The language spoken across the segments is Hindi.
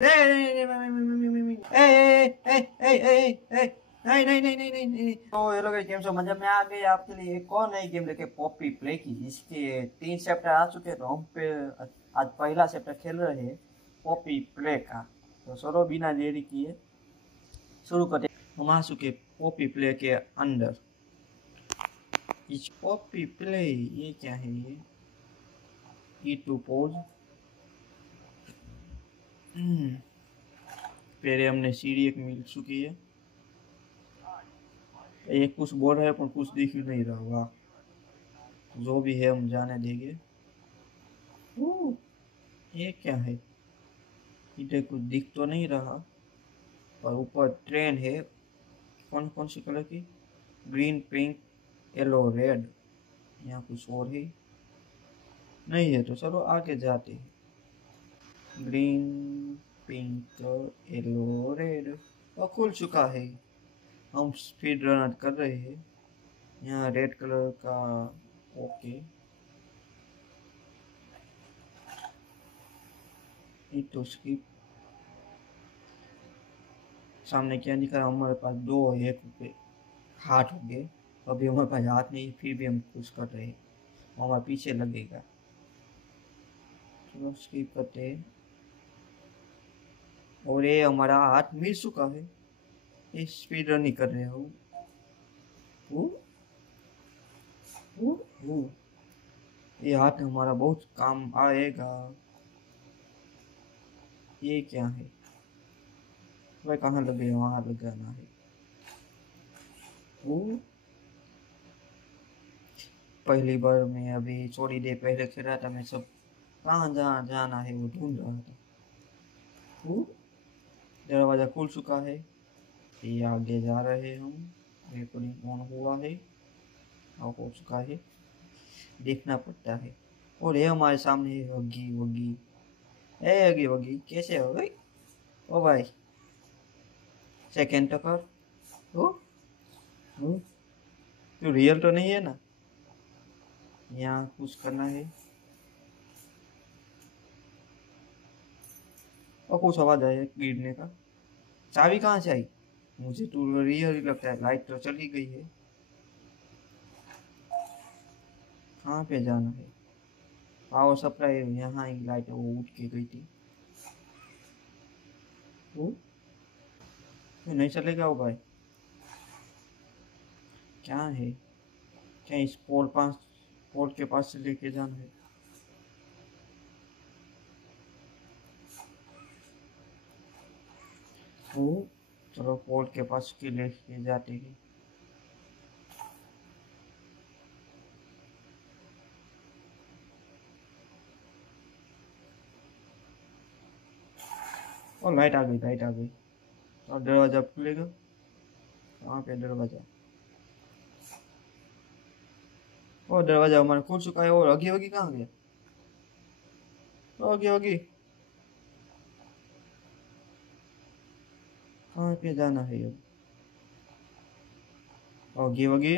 तो हेलो गाइस, गेम शो मजा में आ गए आपके लिए एक और नई गेम लेके पॉपी प्ले की, जिसके 3 चैप्टर आ चुके हैं। तो हम पे आज पहला चैप्टर खेल रहे हैं पॉपी प्ले का। तो चलो बिना देरी किए शुरू करते। हम आ चुके पॉपी प्ले के अंदर। इस पॉपी प्ले ये क्या है? ये टू पोज। पहले हमने सीढ़ी एक मिल चुकी है। ये कुछ बोल रहा है पर कुछ दिख ही नहीं रहा। वाह, जो भी है हम जाने देंगे। ये क्या है? इधर कुछ दिख तो नहीं रहा, पर ऊपर ट्रेन है। कौन कौन सी कलर की? Green, pink, yellow, red. यहाँ कुछ और है नहीं है, तो चलो आगे जाते हैं। ग्रीन, पिंक, येलो, रेड और खुल चुका है। हम स्पीड रन कर रहे हैं। यहाँ रेड कलर का। ओके, ये तो स्किप। सामने क्या दिखा? हमारे पास दो एक पे हाथ हो गए। अभी हमारे पास हाथ नहीं, फिर भी हम कुछ कर रहे हैं। हमारे पीछे लगेगा। चलो स्किप करते हैं। और ये हमारा हाथ मिल चुका है। ये स्पीड रन ही कर रहे हो। ये हाथ हमारा बहुत काम आएगा। ये क्या है भाई? कहाँ लगे? वहां लगाना है। पहली बार मैं अभी थोड़ी देर पहले खेल रहा था। मैं सब कहाँ जहाँ जाना है वो ढूंढ रहा था। दरवाजा खुल चुका है। ये आगे जा रहे हैं हम। रिकॉर्डिंग ऑन हुआ है और हो चुका है। देखना पड़ता है। और ये हमारे सामने है हगी वगी। ए हगी वगी, कैसे हो भाई? ओ भाई, सेकंड तो कर। ओ, तो रियल तो नहीं है ना? यहाँ कुछ करना है और कुछ आवाज आया गिरने का। चाबी कहाँ से आई? मुझे तो रियल ही लगता है। लाइट तो चली गई है। कहाँ पे जाना है? पावर सप्लाई यहाँ ही लाइट वो उठ के गई थी। वो नहीं चलेगा वो भाई। क्या है? क्या इस पोल के पास से लेके जाना है? वो चलो पोल के पास के लेके जाते हैं। और लाइट आ गई, लाइट आ गई। और दरवाजा खुलेगा। कहाँ पे दरवाजा? और दरवाजा हमारा खुल चुका है। और अगी वगी कहाँ गया? अगी वगी कहाँ पे जाना है अब? अगी वगी,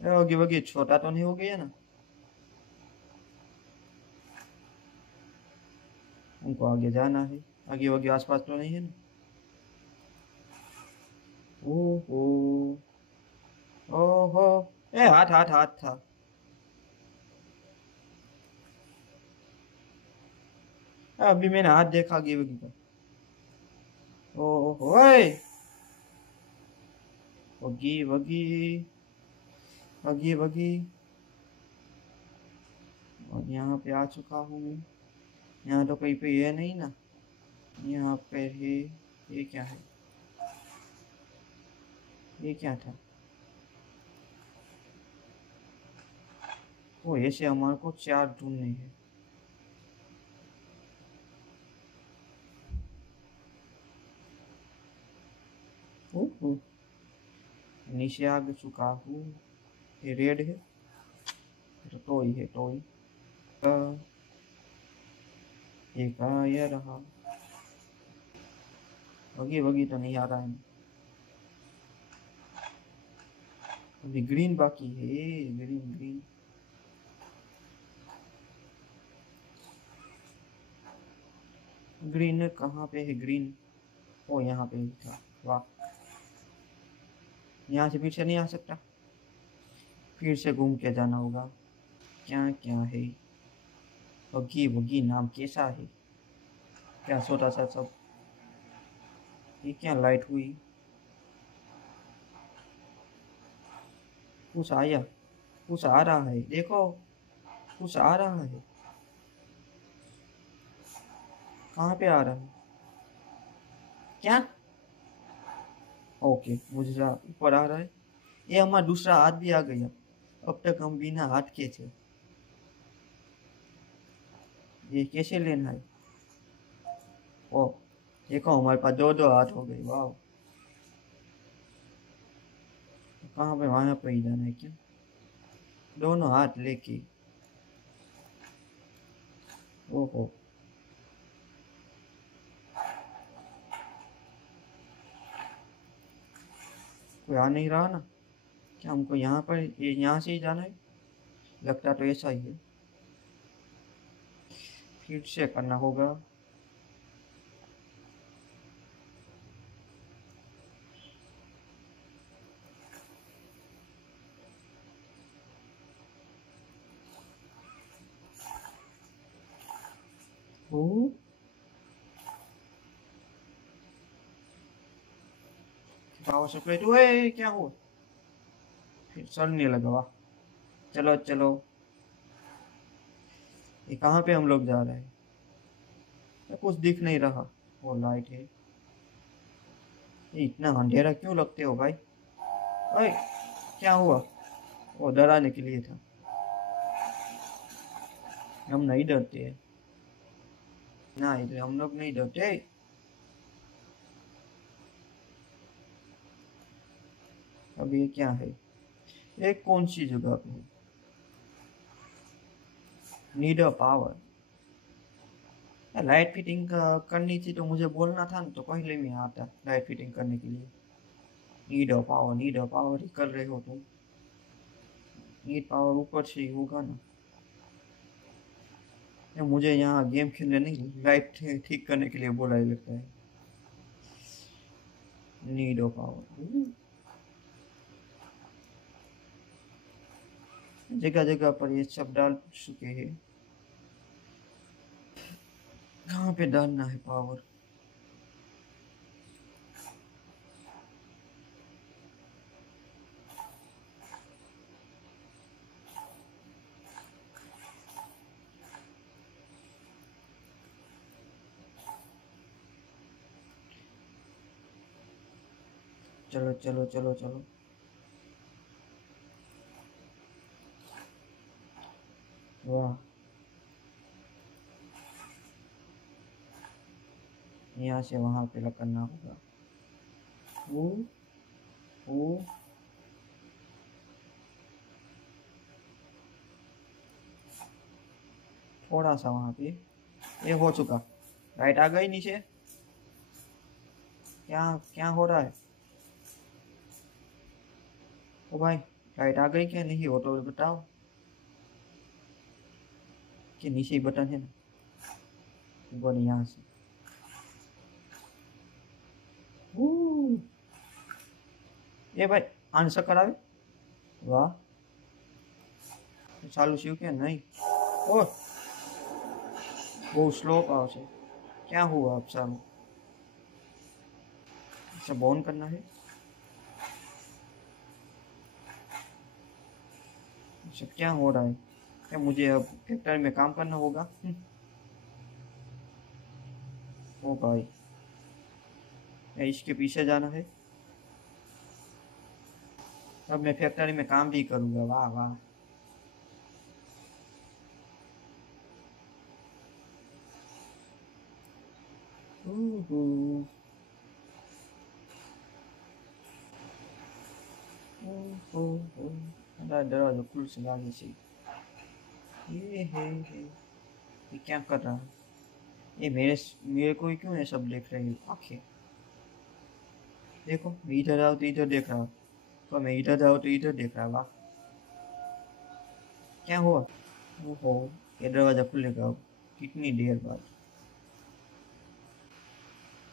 अगी वगी छोटा तो नहीं हो गया ना? उनको आगे जाना है। आगे वगी आसपास तो नहीं है ना? ओहो, ओहो, ए हाथ हाथ हाथ था। अभी मैंने हाथ देखा आगे वगी का। ओहो, वगी वगी, वगी वगी। और यहाँ पे आ चुका हूँ मैं। यहाँ तो कहीं पे ये नहीं ना? यहाँ पे है। ये क्या है? ये क्या था? वो ऐसे हमारे को चार ढूंढने हैं। ओहो, नीचे आ चुका हूँ। ये रेड है। तो टॉय है, टॉय। एक ये रहा। वगी वगी तो नहीं आ रहा है। अभी ग्रीन बाकी है। Green green. ग्रीन कहाँ पे है ग्रीन? ओ यहाँ पे ही था। वाह, यहाँ से पीछे नहीं आ सकता, फिर से घूम के जाना होगा। क्या क्या है? बग्गी बग्गी नाम कैसा है? क्या छोटा सा सब, ये क्या लाइट हुई? कुछ आया, कुछ आ रहा है, देखो कुछ आ रहा है। कहाँ पे आ रहा है? क्या? ओके, मुझे ऊपर आ रहा है। ये हमारा दूसरा हाथ भी आ गया। अब तक हम बिना हाथ के थे। ये कैसे लेना है? ओ, देखो हमारे पास दो दो हाथ हो गए। वाह, कहाँ पे? वहां पे ही जाना है क्या? दोनों हाथ लेके। ओहो, कोई आ नहीं रहा ना? क्या हमको यहाँ पर ये यहाँ से ही जाना है? लगता तो ऐसा ही है। फिर से करना होगा। ओ, पावर सप्लाई तो है, क्या हुआ? फिर चलने लगा। वाह, चलो चलो। ये कहाँ पे हम लोग जा रहे हैं? या कुछ दिख नहीं रहा। वो लाइट है। ये इतना अंधेरा क्यों लगते हो भाई? ओए, क्या हुआ? वो डराने के लिए था। हम नहीं डरते हैं ना, इधर हम लोग नहीं डरते। अब ये क्या है? एक कौन सी जगह पे? Need a power. Light fitting करनी थी तो मुझे बोलना था ना, तो पहले में आता लाइट फिटिंग करने के लिए। Need a power, need a power ही कर रहे हो तुम। नीड पावर ऊपर से ही होगा ना। या मुझे यहाँ गेम खेलने नहीं, लाइट ठीक करने के लिए बोला ही लगता है। Need a power. जगह जगह पर ये सब डाल चुके हैं। कहाँ पे डालना है पावर? चलो चलो चलो चलो। वाह, यहाँ से वहां पे करना होगा। ओ, ओ, थोड़ा सा वहां पे। ये हो चुका। राइट आ गई नीचे। क्या क्या हो रहा है? ओ भाई, राइट आ गई क्या नहीं? हो तो बताओ। कि नीचे ही बटन है ना? ऊपर यहाँ से। ओ, ये भाई आंसर करावे। वाह, ચાલુ થયું કે नहीं? ओ, वो स्लो पाव से। क्या हुआ अब चालू? सब ऑन करना है। सब क्या हो रहा है? क्या मुझे अब फैक्ट्री में काम करना होगा? ओ भाई, मैं इसके पीछे जाना है। अब मैं फैक्ट्री में काम भी करूंगा। वाह वाह। ओहो, ओहो, दरवाजा खुल से आगे से। ये है, ये क्या कर रहा है? ये मेरे को ही क्यों ये सब देख रही है आंखें? देखो, मैं इधर आओ तो इधर देख रहा हूँ, तो मैं इधर जाऊँ तो इधर देख रहा। वाह, क्या हुआ? ओहो, ये दरवाजा खुलेगा अब कितनी देर बाद?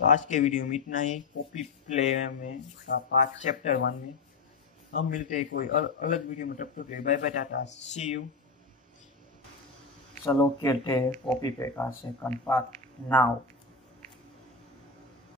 तो आज के वीडियो में इतना ही। कॉपी प्ले में का पार्ट चैप्टर 1 में हम मिलते हैं कोई अलग वीडियो में। तब तक bye bye, tata, see you. चलो खेलते हैं कॉपी पे का सेकंड पार्ट नाउ।